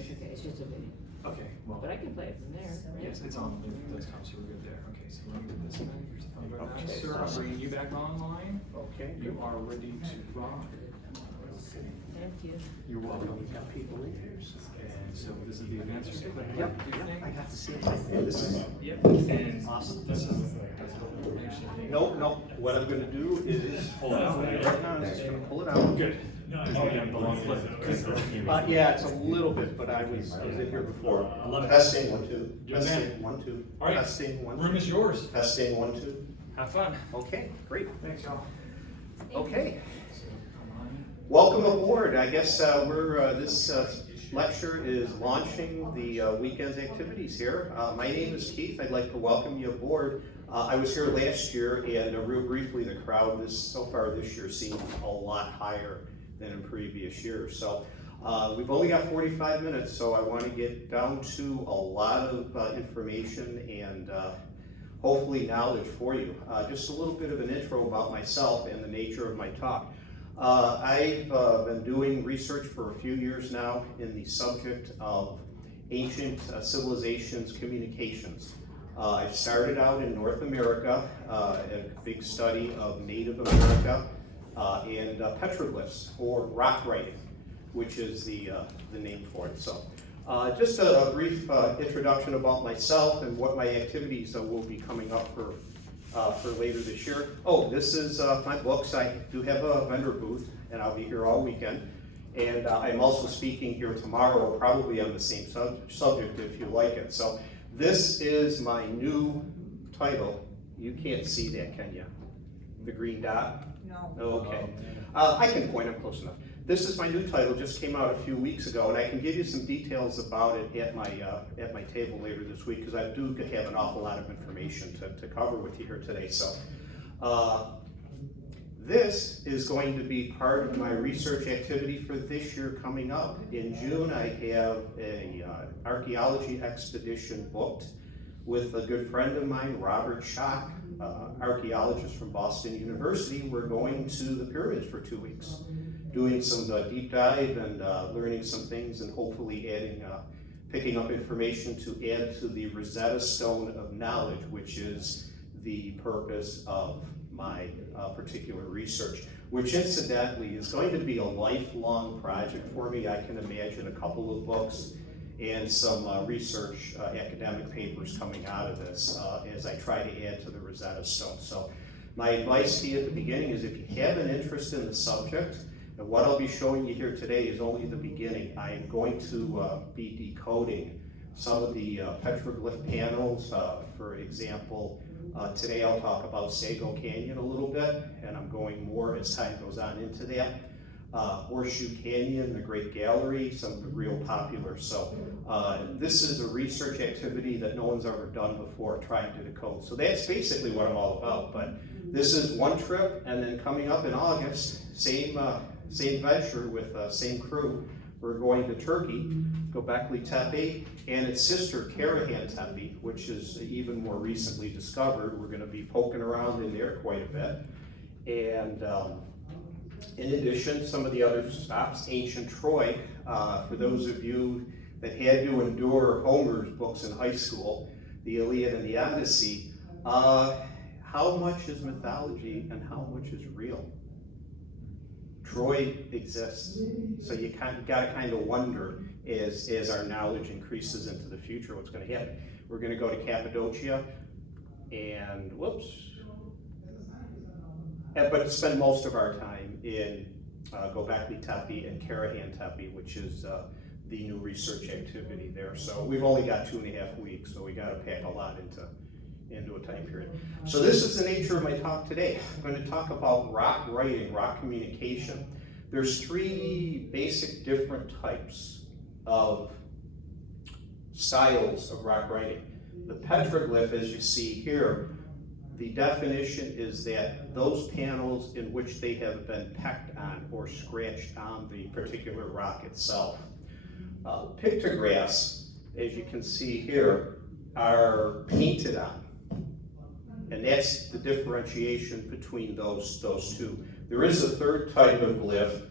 That's okay, it's just a video. Okay, well, But I can play it from there. Right? yes, it's on the desktop, so we're good there. Okay, so let me get this back. Here's the phone right now. Okay. Sir, I'm bringing you back online. Okay, You are ready to rock. Thank you. You're welcome. We got people in here, so. And so this is the event certificate. Yep, Do you think? I got to see it. And this is, Yep. And Awesome. This is information. no, what I'm gonna do is, Pull it out. right now, I'm just gonna pull it out. Good. Because we have the long clip. Yeah, it's a little bit, but I was in here before. Testing, 1, 2. You're the man. Testing, 1, 2. All right. Testing, 1, 2. Room is yours. Testing, 1, 2. Have fun. Okay, great. Thanks, y'all. Okay. Welcome aboard. I guess this lecture is launching the weekend's activities here. My name is Keith. I'd like to welcome you aboard. I was here last year, and real briefly, the crowd so far this year seems a lot higher than in previous years. So we've only got 45 minutes, so I want to get down to a lot of information and hopefully knowledge for you. Just a little bit of an intro about myself and the nature of my talk. I've been doing research for a few years now in the subject of ancient civilizations communications. I started out in North America, a big study of Native America and petroglyphs, or rock writing, which is the name for it. So just a brief introduction about myself and what my activities will be coming up for later this year. Oh, this is my books. I do have a vendor booth, and I'll be here all weekend. And I'm also speaking here tomorrow, probably on the same subject if you like it. So this is my new title. You can't see that, can you? The green dot? No. Okay. I can point, I'm close enough. This is my new title, just came out a few weeks ago, and I can give you some details about it at my table later this week, because I do have an awful lot of information to cover with you here today. So this is going to be part of my research activity for this year coming up. In June, I have an archaeology expedition booked with a good friend of mine, Robert Schock, archaeologist from Boston University. We're going to the pyramids for 2 weeks, doing some deep dive and learning some things, and hopefully picking up information to add to the Rosetta Stone of knowledge, which is the purpose of my particular research, which incidentally is going to be a lifelong project for me. I can imagine a couple of books and some research academic papers coming out of this as I try to add to the Rosetta Stone. So my advice to you at the beginning is, if you have an interest in the subject, and what I'll be showing you here today is only the beginning. I am going to be decoding some of the petroglyph panels. For example, today I'll talk about Sago Canyon a little bit, and I'm going more as time goes on into that. Horseshoe Canyon, the Great Gallery, some of the real popular. So this is a research activity that no one's ever done before, trying to decode. So that's basically what I'm all about. But this is one trip, and then coming up in August, same venture with same crew. We're going to Turkey, Göbekli Tepe, and its sister Karahan Tepe, which is even more recently discovered. We're going to be poking around in there quite a bit. And in addition, some of the other stops, ancient Troy. For those of you that had to endure Homer's books in high school, the Iliad and the Odyssey, how much is mythology and how much is real? Troy exists, so you got to kind of wonder as our knowledge increases into the future what's going to happen. We're going to go to Cappadocia and but spend most of our time in Göbekli Tepe and Karahan Tepe, which is the new research activity there. So we've only got 2.5 weeks, so we got to pack a lot into a time period. So this is the nature of my talk today. I'm going to talk about rock writing, rock communication. There's 3 basic different types of styles of rock writing. The petroglyph, as you see here, the definition is that those panels in which they have been pecked on or scratched on the particular rock itself. Pictographs, as you can see here, are painted on. And that's the differentiation between those two. There is a third type of glyph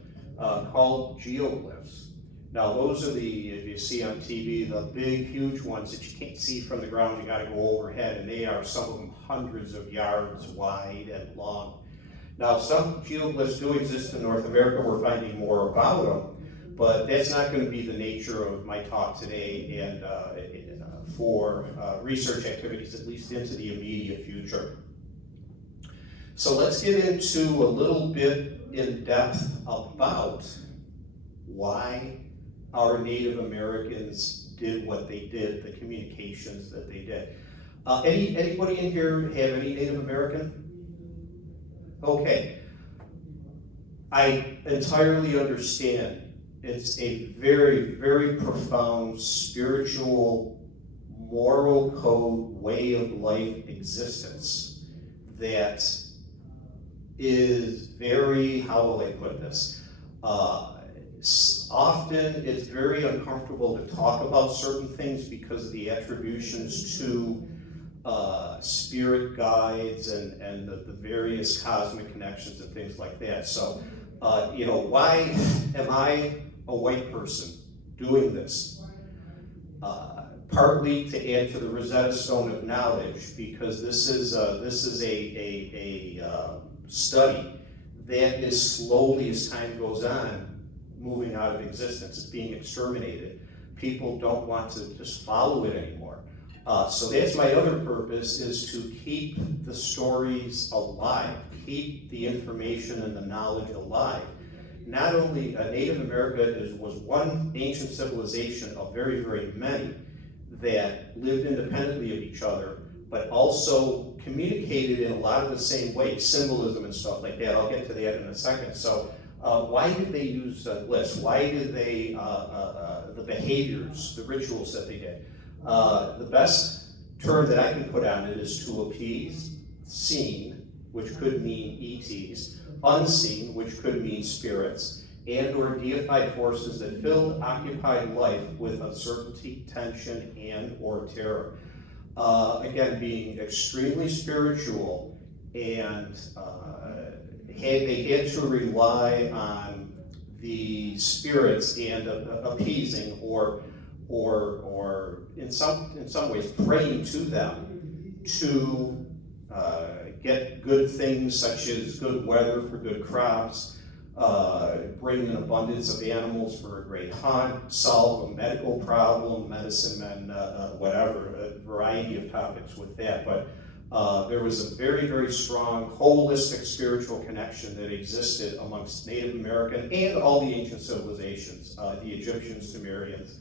called geoglyphs. Now, those are the, if you see on TV, the big, huge ones that you can't see from the ground, you gotta go overhead, and they are some of them hundreds of yards wide and long. Now, some geoglyphs do exist in North America, we're finding more about them, but that's not gonna be the nature of my talk today and for research activities, at least into the immediate future. So let's get into a little bit in depth about why our Native Americans did what they did, the communications that they did. Anybody in here have any Native American? Okay. I entirely understand. It's a very, very profound spiritual, moral code, way of life existence that is very, how will I put this? Often it's very uncomfortable to talk about certain things because of the attributions to spirit guides and the various cosmic connections and things like that. So, why am I a white person doing this? Partly to add to the Rosetta Stone of knowledge, because this is a study that is slowly, as time goes on, moving out of existence. It's being exterminated. People don't want to just follow it anymore. So that's my other purpose, is to keep the stories alive, keep the information and the knowledge alive. Not only Native America was one ancient civilization of very, very many that lived independently of each other, but also communicated in a lot of the same ways, symbolism and stuff like that. I'll get to that in a second. So why did they use glyphs? Why did they, the behaviors, the rituals that they did? The best term that I can put on it is to appease, seen, which could mean ETs, unseen, which could mean spirits, and or deified forces that filled occupied life with uncertainty, tension, and or terror. Again, being extremely spiritual, and they had to rely on the spirits and appeasing or in some ways praying to them to get good things such as good weather for good crops, bring an abundance of animals for a great hunt, solve a medical problem, medicine men, whatever, a variety of topics with that. But there was a very, very strong holistic spiritual connection that existed amongst Native American and all the ancient civilizations, the Egyptians, Sumerians,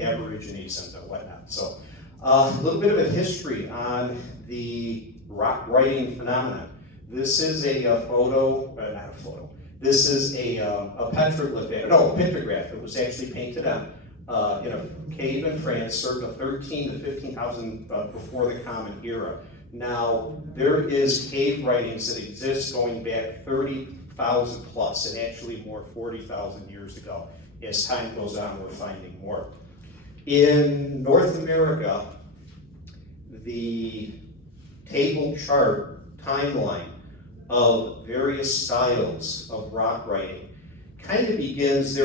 Aborigines, and whatnot. So a little bit of a history on the rock writing phenomenon. This is a photo, not a photo. This is a petroglyph, no, a pictograph. It was actually painted on in a cave in France, circa 13 to 15,000 before the Common Era. Now, there is cave writings that exist going back 30,000 plus, and actually more, 40,000 years ago. As time goes on, we're finding more. In North America, the table chart timeline of various styles of rock writing kind of begins,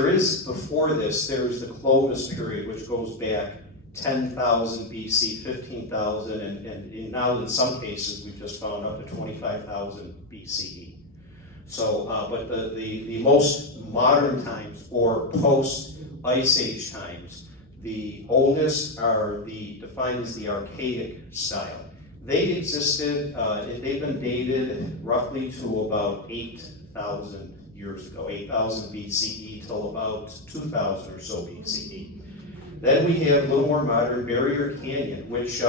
before this, there's the Clovis period, which goes back 10,000 BC, 15,000, and now in some cases we've just found up to 25,000 BCE. So, but the most modern times, or post-Ice Age times, the oldest are defined as the Archaic style. They existed, they've been dated roughly to about 8,000 years ago, 8,000 BCE till about 2,000 or so BCE. Then we have a little more modern Barrier Canyon, which,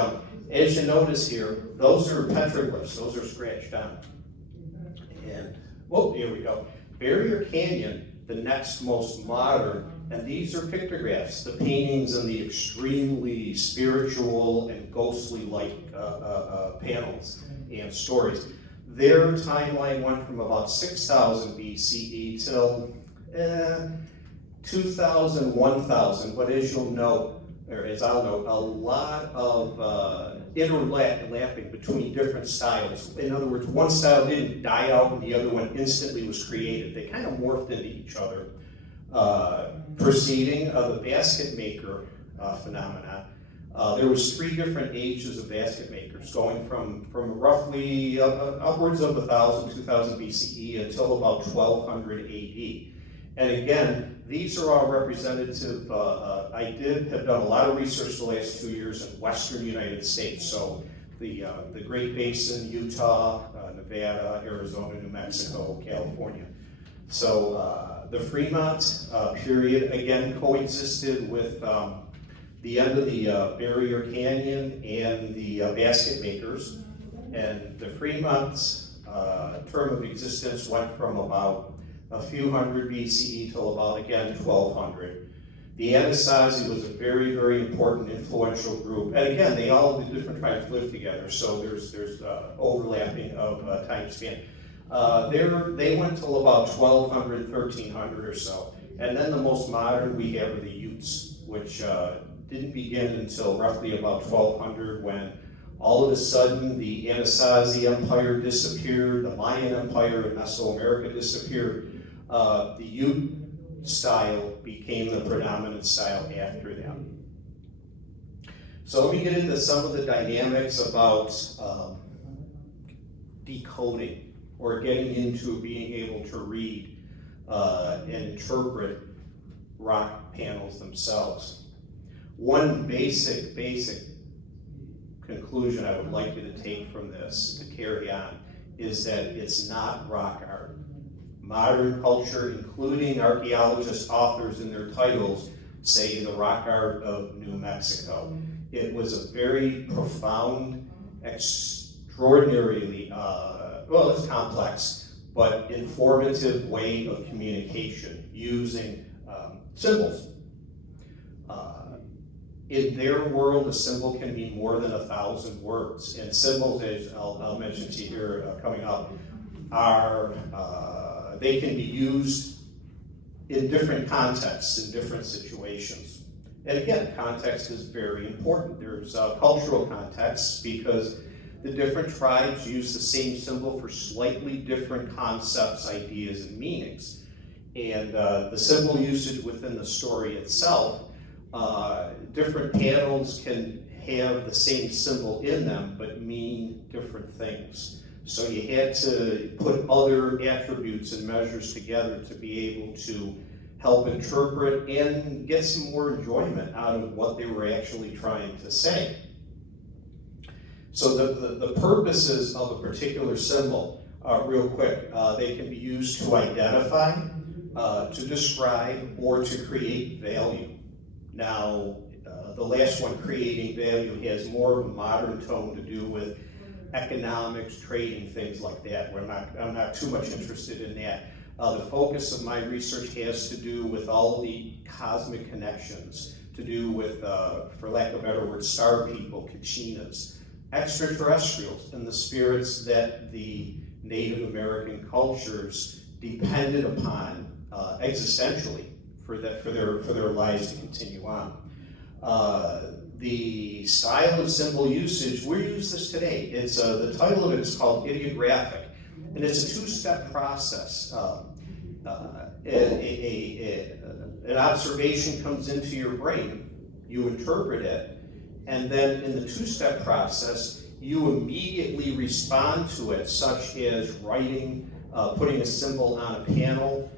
as you notice here, those are petroglyphs, those are scratched down. And, here we go. Barrier Canyon, the next most modern, and these are pictographs, the paintings and the extremely spiritual and ghostly-like panels and stories. Their timeline went from about 6,000 BCE till 2,000, 1,000, but as you'll know, or as I'll note, a lot of interlapping between different styles. In other words, one style didn't die out and the other one instantly was created. They kind of morphed into each other. preceding the basket maker phenomena. There was 3 different ages of basket makers, going from roughly upwards of 1,000, 2,000 BCE until about 1200 AD. And again, these are all representative. I have done a lot of research the last 2 years in western United States. So the Great Basin, Utah, Nevada, Arizona, New Mexico, California. So the Fremont period again coexisted with the end of the Barrier Canyon and the basket makers. And the Fremont term of existence went from about a few hundred BCE till about, again, 1200. The Anasazi was a very, very important, influential group. And again, the different tribes lived together, so there's overlapping of time span. They went till about 1200, 1300 or so. And then the most modern we have are the Utes, which didn't begin until roughly about 1200, when all of a sudden the Anasazi Empire disappeared, the Mayan Empire in Mesoamerica disappeared. The Ute style became the predominant style after them. So let me get into some of the dynamics about decoding, or getting into being able to read and interpret rock panels themselves. One basic conclusion I would like you to take from this, to carry on, is that it's not rock art. Modern culture, including archaeologist authors in their titles, say the rock art of New Mexico. It was a very profound, extraordinarily, well, it's complex, but informative way of communication using symbols. In their world, a symbol can mean more than 1,000 words. And symbols, as I'll mention to you here coming up, are they can be used in different contexts, in different situations. And again, context is very important. There's cultural context, because the different tribes use the same symbol for slightly different concepts, ideas, and meanings. And the symbol usage within the story itself, different panels can have the same symbol in them, but mean different things. So you had to put other attributes and measures together to be able to help interpret and get some more enjoyment out of what they were actually trying to say. So the purposes of a particular symbol, real quick, they can be used to identify, to describe, or to create value. Now, the last one, creating value, has more of a modern tone to do with economics, trading, things like that, where I'm not too much interested in that. The focus of my research has to do with all the cosmic connections, to do with, for lack of a better word, star people, Kachinas, extraterrestrials, and the spirits that the Native American cultures depended upon existentially for their lives to continue on. The style of symbol usage, we use this today. It's the title of it is called ideographic, and it's a 2-step process. An observation comes into your brain, you interpret it, and then in the 2-step process, you immediately respond to it, such as writing, putting a symbol on a panel,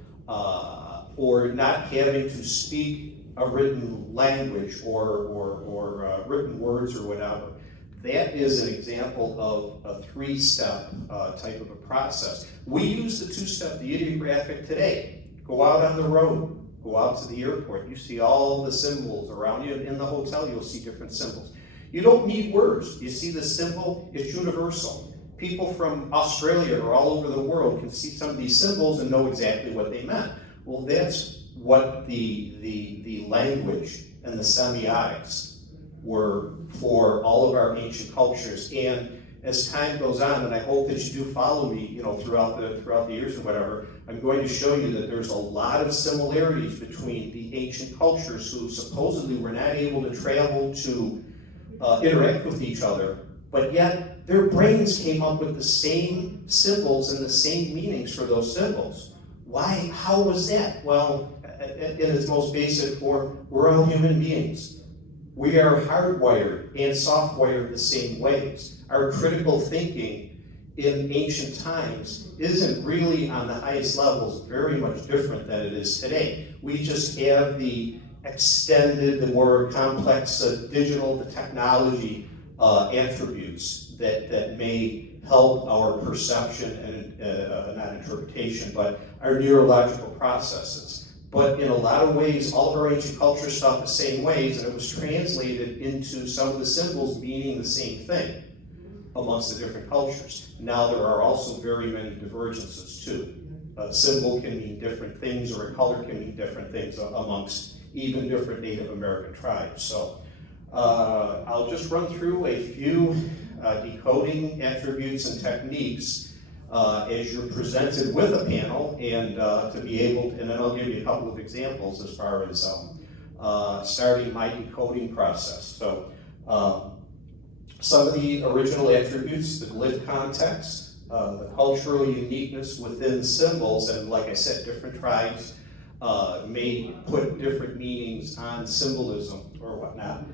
or not having to speak a written language or written words or whatever. That is an example of a 3-step type of a process. We use the 2-step, the ideographic today. Go out on the road, go out to the airport, you see all the symbols around you. In the hotel, you'll see different symbols. You don't need words. You see the symbol, it's universal. People from Australia or all over the world can see some of these symbols and know exactly what they meant. Well, that's what the language and the semiotics were for all of our ancient cultures. And as time goes on, and I hope that you do follow me, throughout the years or whatever, I'm going to show you that there's a lot of similarities between the ancient cultures who supposedly were not able to travel to interact with each other, but yet their brains came up with the same symbols and the same meanings for those symbols. Why? How was that? Well, in its most basic form, we're all human beings. We are hardwired and softwired the same ways. Our critical thinking in ancient times isn't really on the highest levels very much different than it is today. We just have the extended, the more complex digital, the technology attributes that may help our perception and not interpretation, but our neurological processes. But in a lot of ways, all of our ancient cultures thought the same ways, and it was translated into some of the symbols meaning the same thing amongst the different cultures. Now there are also very many divergences too. A symbol can mean different things, or a color can mean different things amongst even different Native American tribes. So I'll just run through a few decoding attributes and techniques as you're presented with a panel, and to be able to, and then I'll give you a couple of examples as far as starting my decoding process. So some of the original attributes, the glyph context, the cultural uniqueness within symbols, and like I said, different tribes may put different meanings on symbolism or whatnot.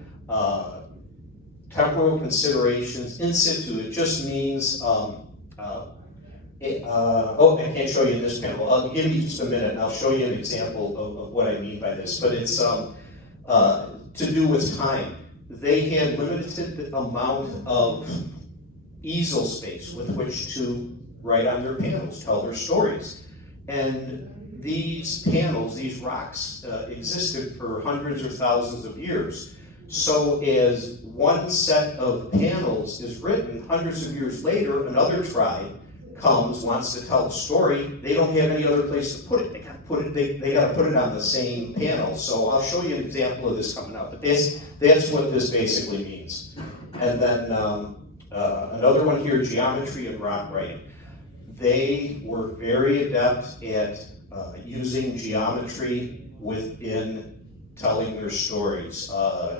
Temporal considerations, in situ, it just means, oh, I can't show you in this panel. I'll give you just a minute and I'll show you an example of what I mean by this, but it's to do with time. They had limited amount of easel space with which to write on their panels, tell their stories. And these panels, these rocks, existed for hundreds or thousands of years. So as one set of panels is written, hundreds of years later, another tribe comes, wants to tell a story, they don't have any other place to put it. They gotta put it on the same panel. So I'll show you an example of this coming up, but that's what this basically means. And then another one here, geometry and rock writing. They were very adept at using geometry within telling their stories.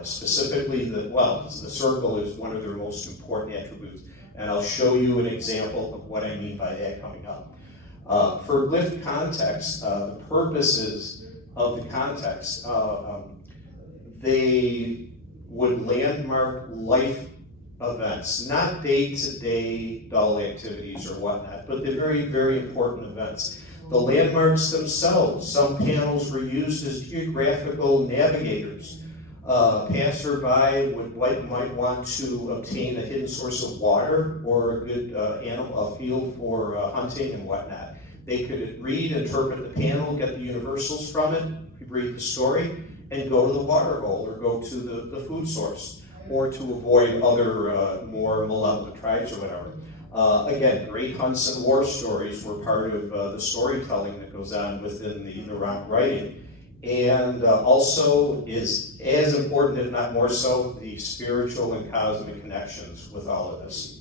Specifically, the circle is one of their most important attributes. And I'll show you an example of what I mean by that coming up. For glyph context, the purposes of the context, they would landmark life events, not day-to-day dull activities or whatnot, but the very, very important events. The landmarks themselves, some panels were used as geographical navigators. Passerby might want to obtain a hidden source of water or a good a field for hunting and whatnot. They could read, interpret the panel, get the universals from it, read the story, and go to the water hole or go to the food source, or to avoid other more malevolent tribes or whatever. Again, great hunts and war stories were part of the storytelling that goes on within the rock writing. And also is as important, if not more so, the spiritual and cosmic connections with all of this.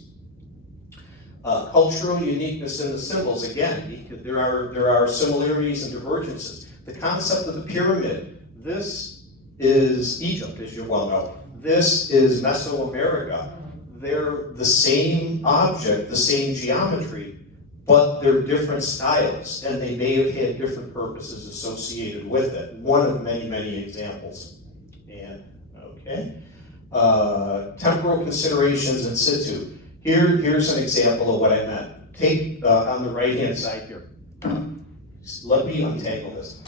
Cultural uniqueness in the symbols, again, there are similarities and divergences. The concept of the pyramid, this is Egypt, as you well know. This is Mesoamerica. They're the same object, the same geometry, but they're different styles, and they may have had different purposes associated with it. One of many, many examples. And, okay. Temporal considerations in situ. Here's an example of what I meant. Take on the right-hand side here. Let me untangle this.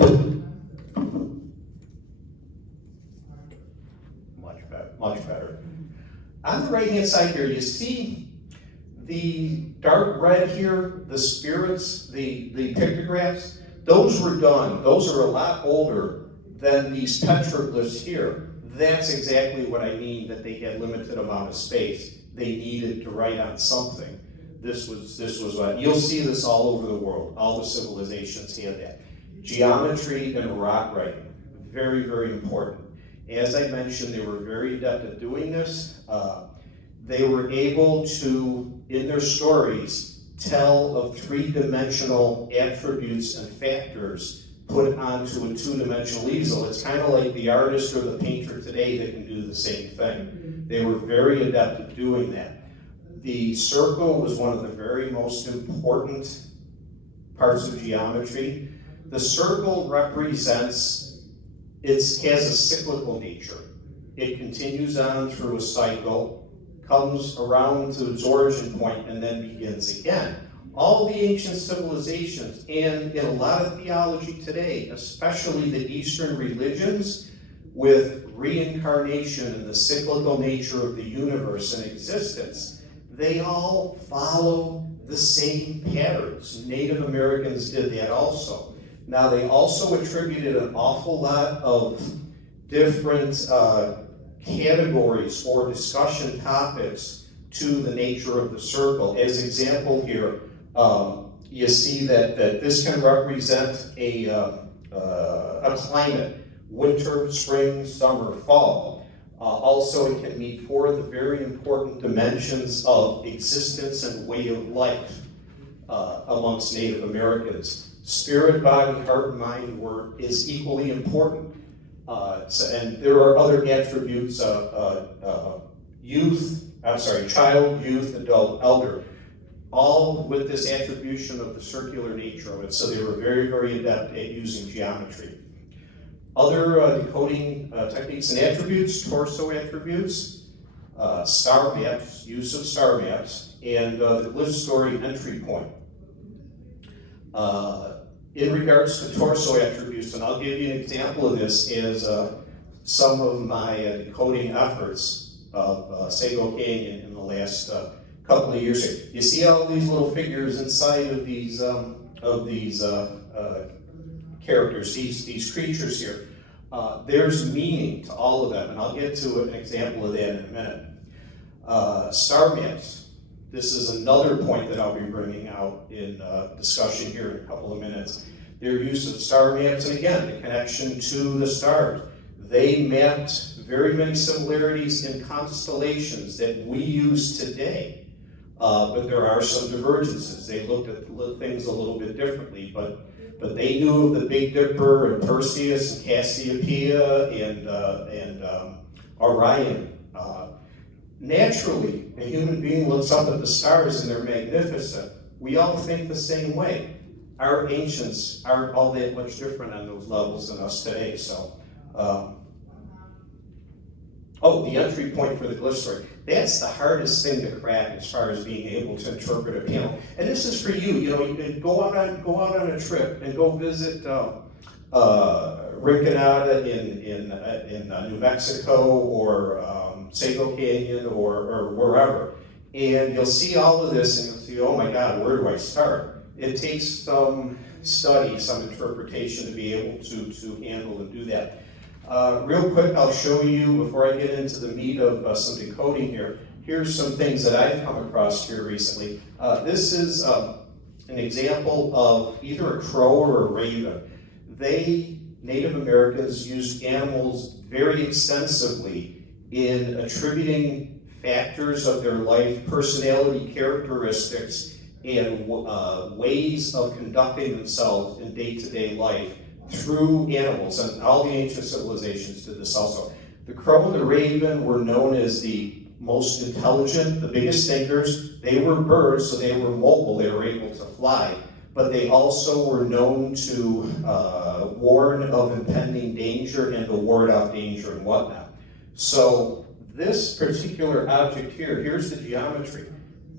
Much better. On the right-hand side here, you see the dark red here, the spirits, the pictographs, those were done. Those are a lot older than these petroglyphs here. That's exactly what I mean, that they had limited amount of space. They needed to write on something. This was what, you'll see this all over the world. All the civilizations had that. Geometry and rock writing, very, very important. As I mentioned, they were very adept at doing this. They were able to, in their stories, tell of three-dimensional attributes and factors put onto a two-dimensional easel. It's kind of like the artist or the painter today that can do the same thing. They were very adept at doing that. The circle was one of the very most important parts of geometry. The circle represents, has a cyclical nature. It continues on through a cycle, comes around to its origin point, and then begins again. All the ancient civilizations, and in a lot of theology today, especially the Eastern religions, with reincarnation and the cyclical nature of the universe and existence, they all follow the same patterns. Native Americans did that also. Now, they also attributed an awful lot of different categories or discussion topics to the nature of the circle. As example here, you see that this can represent a climate: winter, spring, summer, fall. Also, it can meet four of the very important dimensions of existence and way of life amongst Native Americans. Spirit, body, heart, and mind is equally important. And there are other attributes: child, youth, adult, elder, all with this attribution of the circular nature of it. So they were very, very adept at using geometry. Other decoding techniques and attributes: torso attributes, star maps, use of star maps, and the glyph story entry point. In regards to torso attributes, and I'll give you an example of this, is some of my decoding efforts of Sago Canyon in the last couple of years here. You see all these little figures inside of these characters, these creatures here. There's meaning to all of them, and I'll get to an example of that in a minute. Star maps. This is another point that I'll be bringing out in discussion here in a couple of minutes. Their use of star maps, and again, the connection to the stars. They mapped very many similarities in constellations that we use today, but there are some divergences. They looked at things a little bit differently, but they knew of the Big Dipper and Perseus and Cassiopeia and Orion. Naturally, a human being looks up at the stars and they're magnificent. We all think the same way. Our ancients aren't all that much different on those levels than us today. So, the entry point for the glyph story. That's the hardest thing to crack as far as being able to interpret a panel. And this is for you. You know, you could go out on a trip and go visit Rinconada in New Mexico, or Sago Canyon, or wherever, and you'll see all of this and you'll see, oh my God, where do I start? It takes some study, some interpretation to be able to handle and do that. Real quick, I'll show you, before I get into the meat of some decoding here, here's some things that I've come across here recently. This is an example of either a crow or a raven. Native Americans, used animals very extensively in attributing factors of their life, personality characteristics, and ways of conducting themselves in day-to-day life through animals, and all the ancient civilizations did this also. The crow and the raven were known as the most intelligent, the biggest thinkers. They were birds, so they were mobile, they were able to fly, but they also were known to warn of impending danger and to ward off danger and whatnot. So this particular object here, here's the geometry.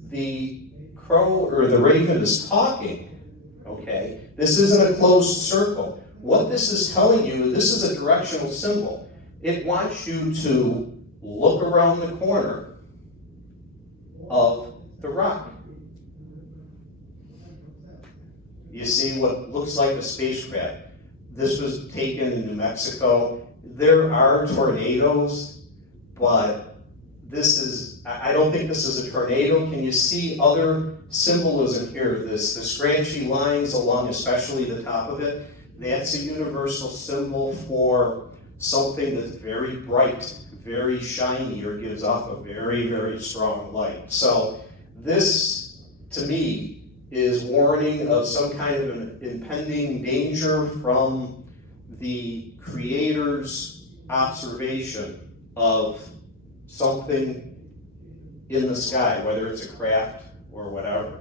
The crow or the raven is talking, okay? This isn't a closed circle. What this is telling you, this is a directional symbol. It wants you to look around the corner of the rock. You see what looks like a spacecraft. This was taken in New Mexico. There are tornadoes, but I don't think this is a tornado. Can you see other symbolism here? The scratchy lines along especially the top of it, that's a universal symbol for something that's very bright, very shiny, or gives off a very, very strong light. So this, to me, is warning of some kind of an impending danger from the Creator's observation of something in the sky, whether it's a craft or whatever.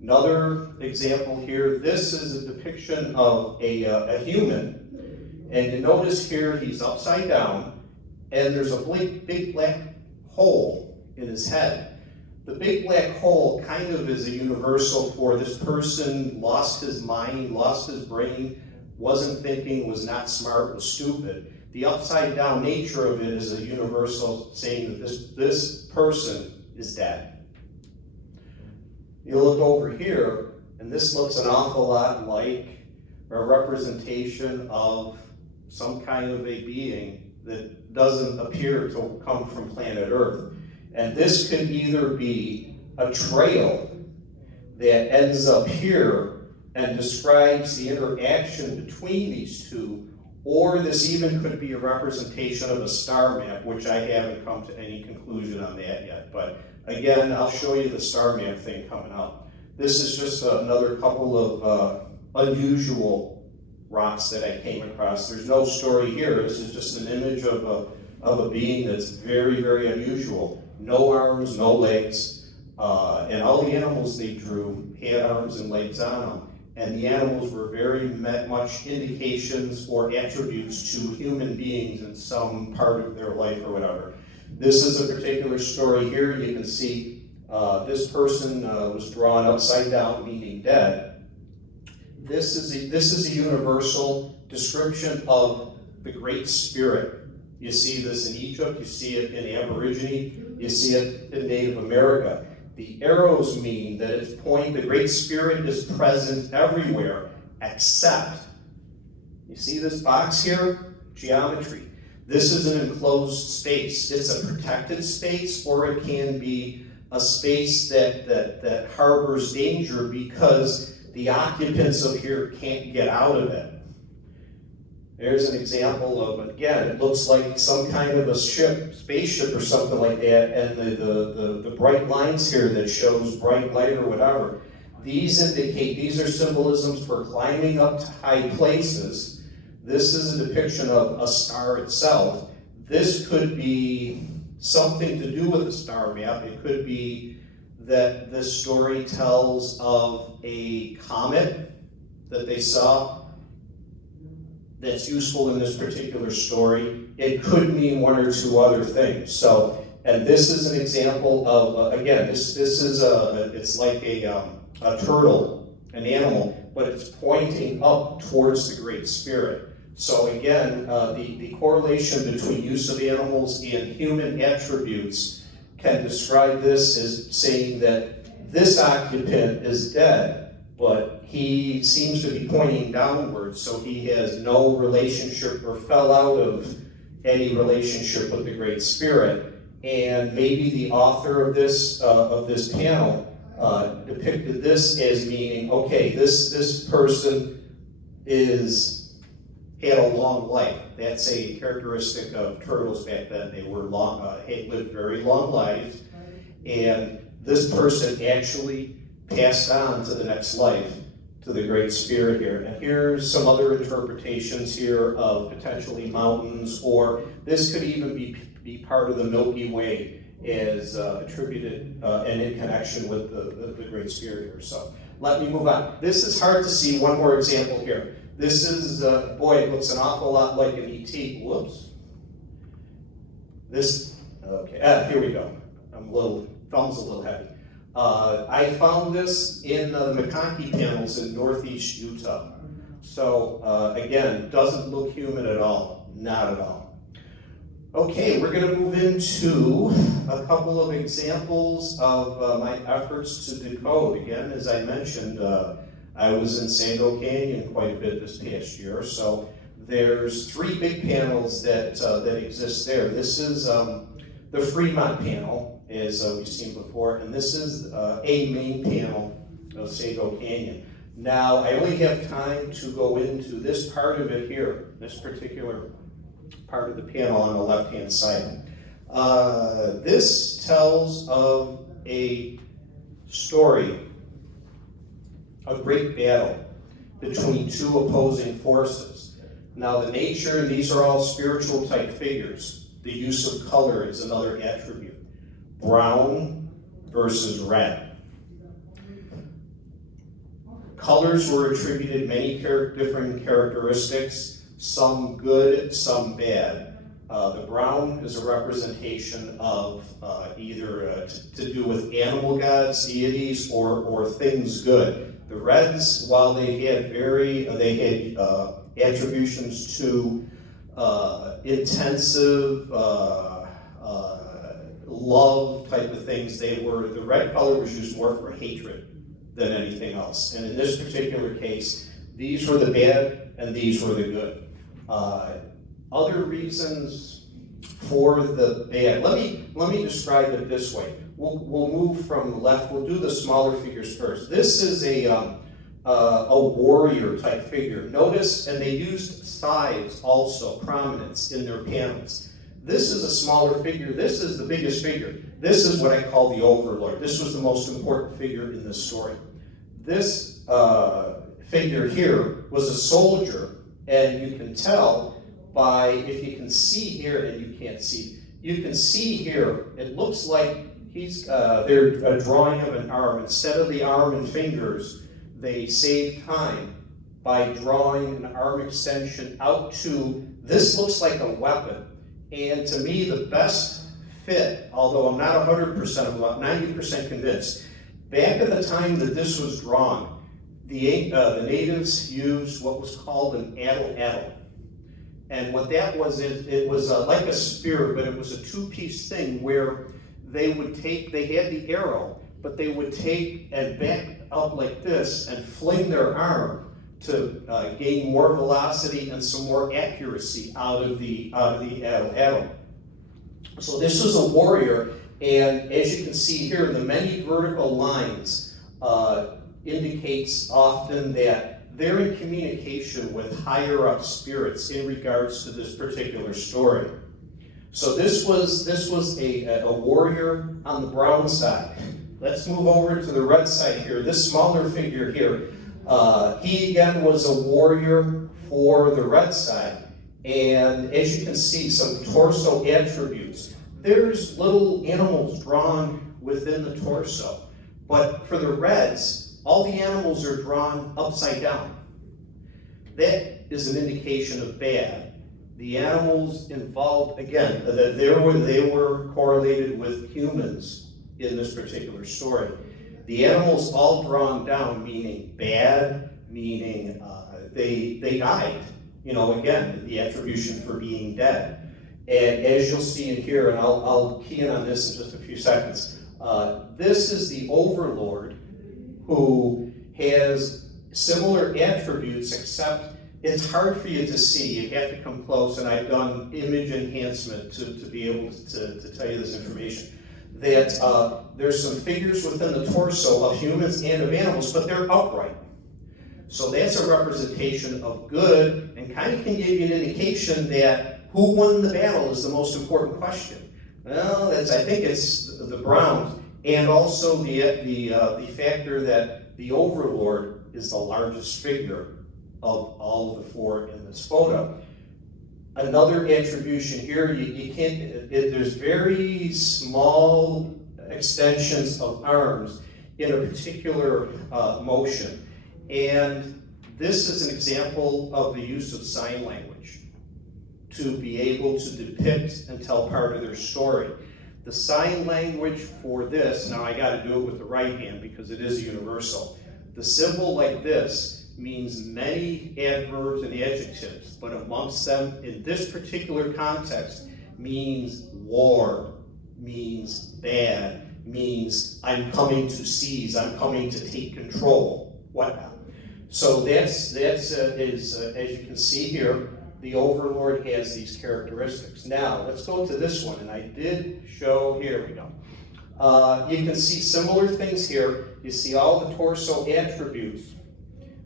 Another example here, this is a depiction of a human, and you notice here he's upside down, and there's a big black hole in his head. The big black hole kind of is a universal for this person lost his mind, lost his brain, wasn't thinking, was not smart, was stupid. The upside down nature of it is a universal saying that this person is dead. You look over here, and this looks an awful lot like a representation of some kind of a being that doesn't appear to come from planet Earth. And this could either be a trail that ends up here and describes the interaction between these two, or this even could be a representation of a star map, which I haven't come to any conclusion on that yet. But again, I'll show you the star map thing coming up. This is just another couple of unusual rocks that I came across. There's no story here. This is just an image of a being that's very, very unusual. No arms, no legs, and all the animals they drew had arms and legs on them. And the animals were very much indications or attributes to human beings in some part of their life or whatever. This is a particular story here. You can see this person was drawn upside down, meaning dead. This is a universal description of the Great Spirit. You see this in Egypt, you see it in Aborigine, you see it in Native America. The arrows mean that the Great Spirit is present everywhere except, you see this box here? Geometry. This is an enclosed space. It's a protected space, or it can be a space that harbors danger because the occupants of here can't get out of it. There's an example of, again, it looks like some kind of a spaceship or something like that, and the bright lines here that shows bright light or whatever, these are symbolisms for climbing up to high places. This is a depiction of a star itself. This could be something to do with a star map. It could be that this story tells of a comet that they saw that's useful in this particular story. It could mean one or two other things. So, and this is an example of, again, this is it's like a turtle, an animal, but it's pointing up towards the Great Spirit. So again, the correlation between use of animals and human attributes can describe this as saying that this occupant is dead, but he seems to be pointing downwards, so he has no relationship or fell out of any relationship with the Great Spirit. And maybe the author of this panel depicted this as meaning, okay, this person had a long life. That's a characteristic of turtles back then. They were lived very long lives, and this person actually passed on to the next life, to the Great Spirit here. And here's some other interpretations here of potentially mountains, or this could even be part of the Milky Way as attributed and in connection with the Great Spirit here. So let me move on. This is hard to see. One more example here. This is, boy, it looks an awful lot like an ET. Whoops. Okay, here we go. Thumb's a little heavy. I found this in the McConkey panels in northeast Utah. So again, doesn't look human at all, not at all. Okay, we're going to move into a couple of examples of my efforts to decode. Again, as I mentioned, I was in Sango Canyon quite a bit this past year. So there's 3 big panels that exist there. This is the Fremont panel, as we've seen before, and this is a main panel of Sango Canyon. Now, I only have time to go into this part of it here, this particular part of the panel on the left-hand side. This tells of a story, a great battle between 2 opposing forces. Now, the nature, these are all spiritual type figures. The use of color is another attribute. Brown versus red. Colors were attributed many different characteristics, some good, some bad. The brown is a representation of either to do with animal gods, deities, or things good. The reds, while they had attributions to intensive love type of things, the red color was used more for hatred than anything else. And in this particular case, these were the bad and these were the good. Other reasons for the bad. Let me describe it this way. We'll move from the left. We'll do the smaller figures first. This is a warrior type figure. Notice, and they used size also, prominence in their panels. This is a smaller figure. This is the biggest figure. This is what I call the overlord. This was the most important figure in this story. This figure here was a soldier, and you can tell by, if you can see here, and you can't see, you can see here, it looks like they're a drawing of an arm. Instead of the arm and fingers, they saved time by drawing an arm extension out to, this looks like a weapon. And to me, the best fit, although I'm not 100%, I'm about 90% convinced, back at the time that this was drawn, the natives used what was called an addle. And what that was, it was like a spear, but it was a two-piece thing where they had the arrow, but they would take and back up like this and fling their arm to gain more velocity and some more accuracy out of the addle. So this was a warrior, and as you can see here, the many vertical lines indicates often that they're in communication with higher up spirits in regards to this particular story. So this was a warrior on the brown side. Let's move over to the red side here. This smaller figure here, he again was a warrior for the red side. And as you can see, some torso attributes. There's little animals drawn within the torso. But for the reds, all the animals are drawn upside down. That is an indication of bad. The animals involved, again, they were correlated with humans in this particular story. The animals all drawn down, meaning bad, meaning they died. You know, again, the attribution for being dead. And as you'll see in here, and I'll key in on this in just a few seconds, this is the overlord who has similar attributes, except it's hard for you to see. You have to come close, and I've done image enhancement to be able to tell you this information. That there's some figures within the torso of humans and of animals, but they're upright. So that's a representation of good, and kind of can give you an indication that who won the battle is the most important question. Well, I think it's the Browns, and also the factor that the overlord is the largest figure of all of the four in this photo. Another attribution here, you can't, there's very small extensions of arms in a particular motion. And this is an example of the use of sign language to be able to depict and tell part of their story. The sign language for this, now I gotta do it with the right hand because it is universal. The symbol like this means many adverbs and adjectives, but amongst them, in this particular context, means war, means bad, means I'm coming to seize, I'm coming to take control, whatnot. So that's as you can see here, the overlord has these characteristics. Now, let's go to this one, and I did show, here we go. You can see similar things here. You see all the torso attributes.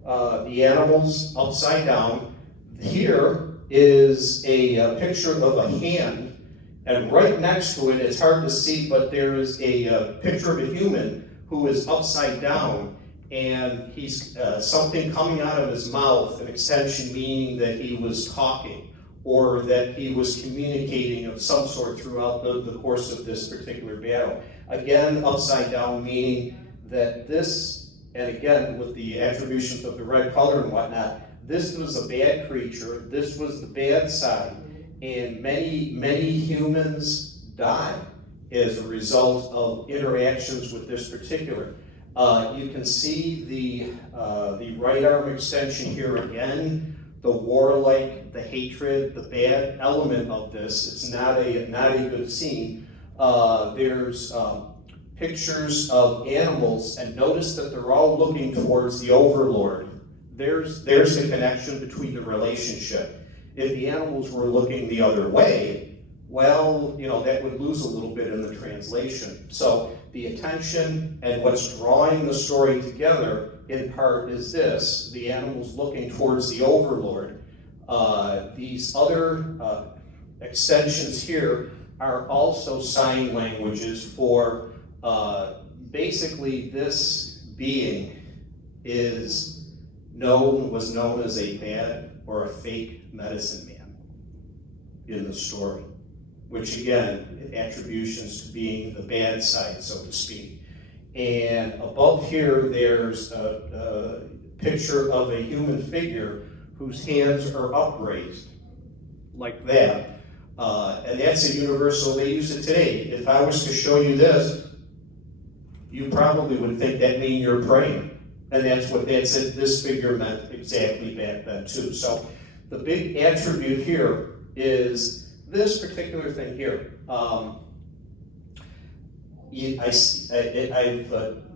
The animals upside down. Here is a picture of a hand, and right next to it, it's hard to see, but there is a picture of a human who is upside down, and he's something coming out of his mouth, an extension meaning that he was talking or that he was communicating of some sort throughout the course of this particular battle. Again, upside down meaning that this and again, with the attributions of the red color and whatnot, this was a bad creature, this was the bad side, and many humans died as a result of interactions with this particular. You can see the right arm extension here again, the warlike, the hatred, the bad element of this. It's not a good scene. There's pictures of animals, and notice that they're all looking towards the overlord. There's the connection between the relationship. If the animals were looking the other way, well, that would lose a little bit in the translation. So the attention and what's drawing the story together in part is this: the animals looking towards the overlord. These other extensions here are also sign languages for basically this being was known as a bad or a fake medicine man in the story, which again, attributions to being the bad side, so to speak. And above here, there's a picture of a human figure whose hands are upraised, like that. And that's a universal, they use it today. If I was to show you this, you probably would think that means you're praying. And that's what this figure meant exactly back then too. So the big attribute here is this particular thing here. I've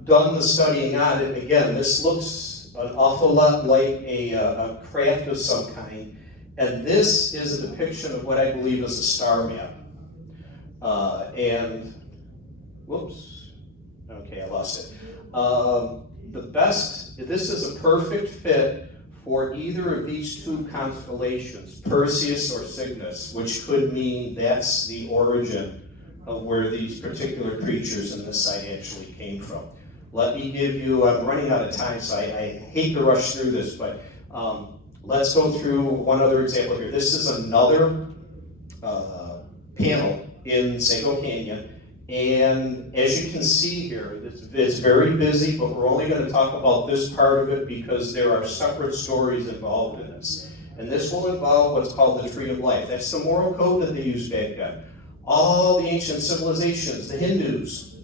done the studying on it. Again, this looks an awful lot like a craft of some kind. And this is a depiction of what I believe is a star map. Whoops, okay, I lost it. This is a perfect fit for either of these two constellations, Perseus or Cygnus, which could mean that's the origin of where these particular creatures in this site actually came from. Let me give you, I'm running out of time, so I hate to rush through this, but let's go through one other example here. This is another panel in Seco Canyon. And as you can see here, it's very busy, but we're only going to talk about this part of it because there are separate stories involved in this. And this will involve what's called the Tree of Life. That's the moral code that they used back then. All the ancient civilizations, the Hindus,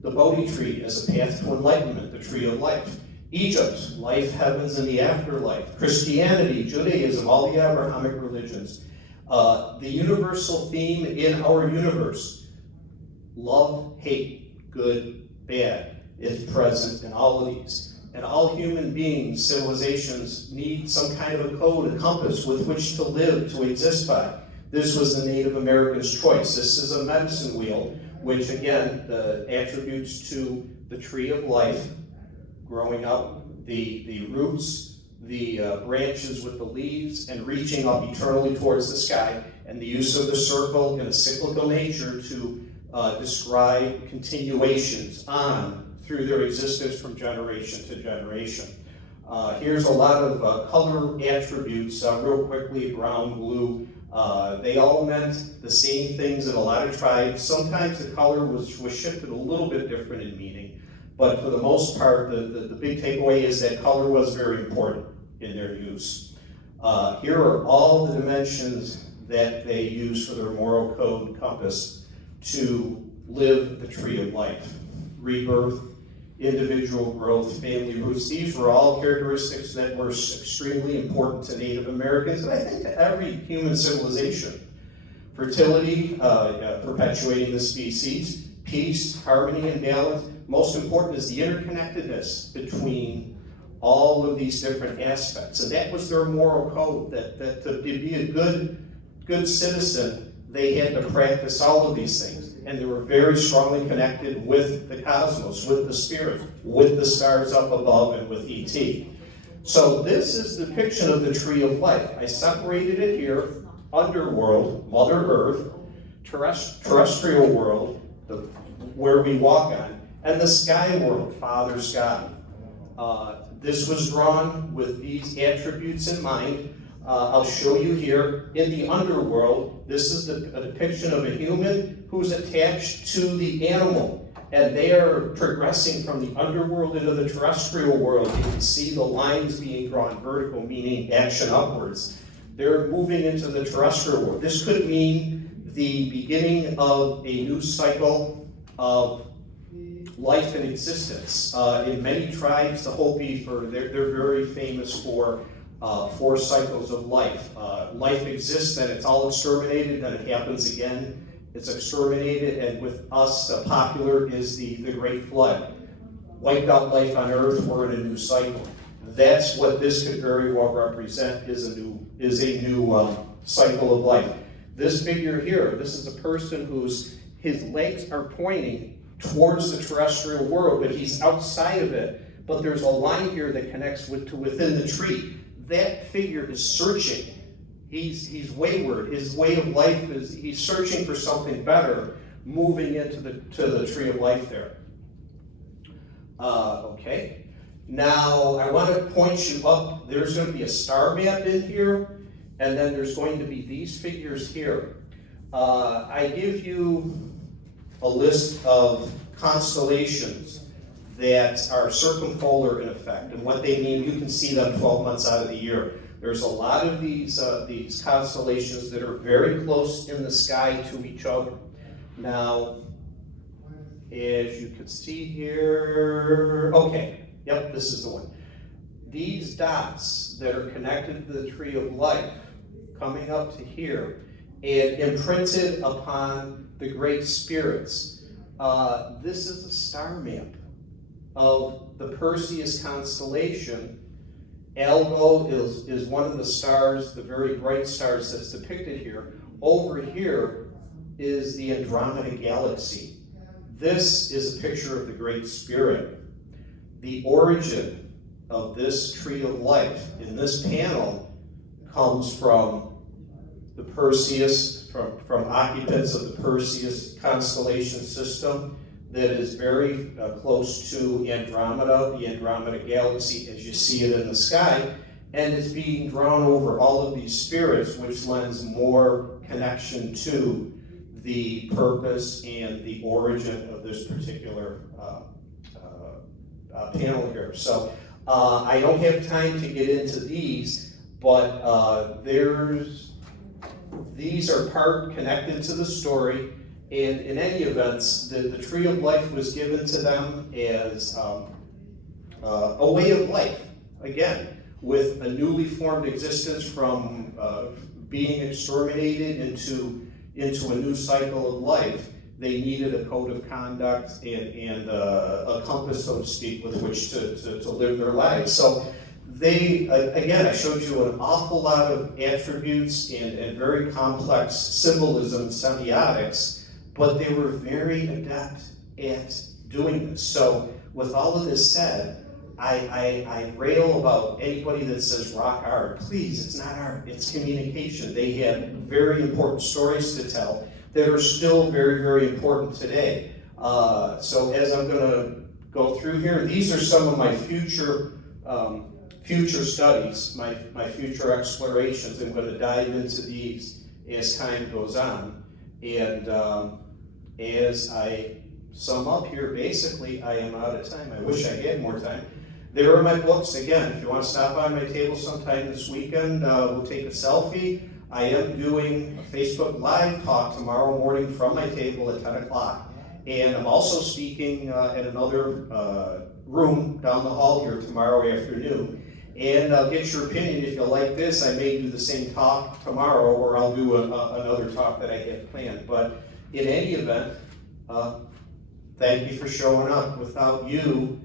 the Bodhi tree as a path to enlightenment, the Tree of Life. Egypt, life, heavens, and the afterlife. Christianity, Judaism, all the Abrahamic religions. The universal theme in our universe, love, hate, good, bad, is present in all of these. And all human beings, civilizations, need some kind of a code, a compass with which to live, to exist by. This was the Native Americans' choice. This is a medicine wheel, which again, the attributes to the Tree of Life, growing up, the roots, the branches with the leaves, and reaching up eternally towards the sky, and the use of the circle in a cyclical nature to describe continuations on through their existence from generation to generation. Here's a lot of color attributes, real quickly: brown, blue. They all meant the same things in a lot of tribes. Sometimes the color was shifted a little bit different in meaning, but for the most part, the big takeaway is that color was very important in their use. Here are all the dimensions that they use for their moral code compass to live the Tree of Life. Rebirth, individual growth, family roots. These were all characteristics that were extremely important to Native Americans, and I think to every human civilization. Fertility, perpetuating the species. Peace, harmony, and balance. Most important is the interconnectedness between all of these different aspects. And that was their moral code, that to be a good citizen, they had to practice all of these things. And they were very strongly connected with the cosmos, with the spirit, with the stars up above, and with ET. So this is the depiction of the Tree of Life. I separated it here: underworld, Mother Earth, terrestrial world, where we walk on, and the sky world, Father Sky. This was drawn with these attributes in mind. I'll show you here in the underworld. This is a depiction of a human who's attached to the animal. and they are progressing from the underworld into the terrestrial world. You can see the lines being drawn vertical, meaning action upwards. They're moving into the terrestrial world. This could mean the beginning of a new cycle of life and existence. In many tribes, the Hopi, they're very famous for 4 cycles of life. Life exists, then it's all exterminated, then it happens again, it's exterminated, and with us, popular is the Great Flood. Wiped out life on Earth, we're in a new cycle. That's what this could very well represent, is a new cycle of life. This figure here, this is a person his legs are pointing towards the terrestrial world, but he's outside of it. But there's a line here that connects to within the tree. That figure is searching. He's wayward. His way of life is he's searching for something better, moving into the tree of life there. Okay. Now I want to point you up. There's going to be a star map in here, and then there's going to be these figures here. I give you a list of constellations that are circumpolar in effect, and what they mean, you can see them 12 months out of the year. There's a lot of these constellations that are very close in the sky to each other. Now, as you can see here, okay, yep, this is the one. These dots that are connected to the tree of life, coming up to here, and imprinted upon the great spirits. This is a star map of the Perseus constellation. Algo is one of the stars, the very bright stars that's depicted here. Over here is the Andromeda Galaxy. This is a picture of the Great Spirit. The origin of this tree of life in this panel comes from the Perseus, from occupants of the Perseus constellation system that is very close to Andromeda, the Andromeda Galaxy as you see it in the sky, and it's being drawn over all of these spirits, which lends more connection to the purpose and the origin of this particular panel here. So I don't have time to get into these, but these are part connected to the story, and in any events, the tree of life was given to them as a way of life, again, with a newly formed existence from being exterminated into a new cycle of life. They needed a code of conduct and a compass, so to speak, with which to live their lives. So they, again, I showed you an awful lot of attributes and very complex symbolism and semiotics, but they were very adept at doing this. So with all of this said, I rail about anybody that says rock art. Please, it's not art, it's communication. They had very important stories to tell that are still very, very important today. So as I'm gonna go through here, these are some of my future studies, my future explorations. I'm gonna dive into these as time goes on. And as I sum up here, basically, I am out of time. I wish I had more time. There are my books. Again, if you want to stop by my table sometime this weekend, we'll take a selfie. I am doing a Facebook Live talk tomorrow morning from my table at 10 o'clock. And I'm also speaking at another room down the hall here tomorrow afternoon. And I'll get your opinion. If you like this, I may do the same talk tomorrow, or I'll do another talk that I have planned. But in any event, thank you for showing up. Without you,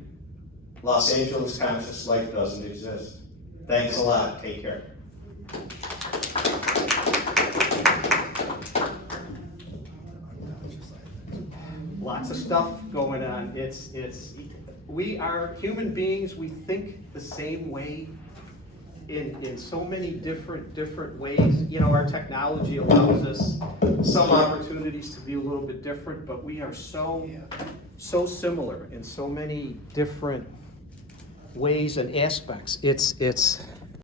Los Angeles Conscious Life doesn't exist. Thanks a lot. Take care. Lots of stuff going on. We are human beings. We think the same way in so many different ways. You know, our technology allows us some opportunities to be a little bit different, but we are so similar in so many different ways and aspects. It's